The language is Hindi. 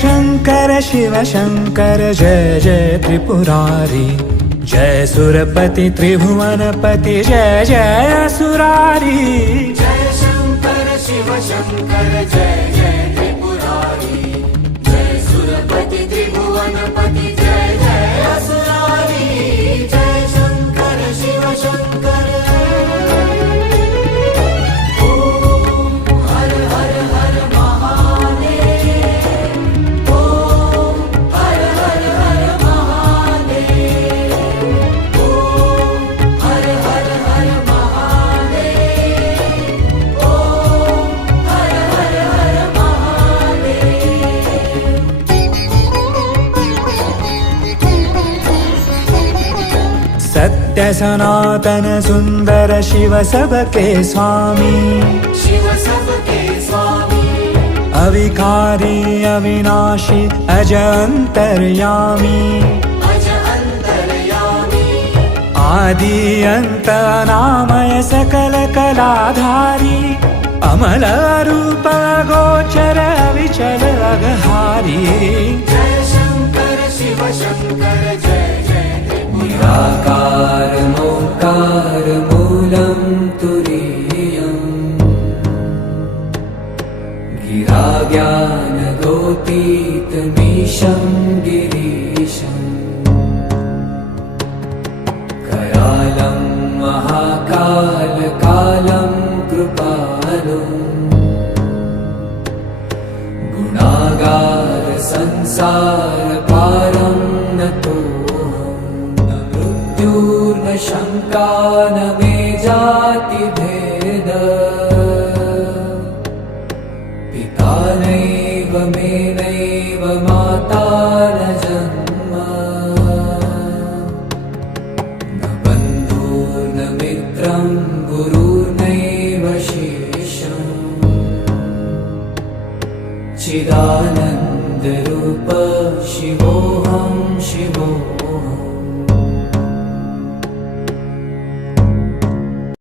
शंकर शिव शंकर जय जय त्रिपुरारी जय सुरपति त्रिभुवनपति जय जय असुरारी जय शंकर शिव शंकर जय जय त्रिपुरारी जय सुरपति त्रिभुवनपति जय जय असुरारी जय शंकर शिव शंकर ओम हर हर हर महादेव ओम हर हर हर महादेव ओम हर हर हर महादेव ओम हर हर हर महादेव सत्य सनातन सुंदर शिव सबके स्वामी शिव सबके स्वामी अविकारी अविनाशी अज अंतर्यामी अज अंतर्यामी आदि अंत नामय सकल कलाधारी अमल रूप गोचर अविचल अगहारी जय शंकर शिव शंकर जय जय निराकार मोकार मूलं तुरीयम् गिराज्ञानगोतीतमीशं गिरीशम् करालं महाकालकालं कृपालुम् गुणागार संसार पारं नतोऽहम् न मृत्युर्न शङ्का न मे जातिभेद पिता नैव मे नैव माता न जन्म न बन्धुर्न मित्रं गुरुर्नैव शेषम् चिदानन्दरूप शिवोऽहं शिवोऽहम्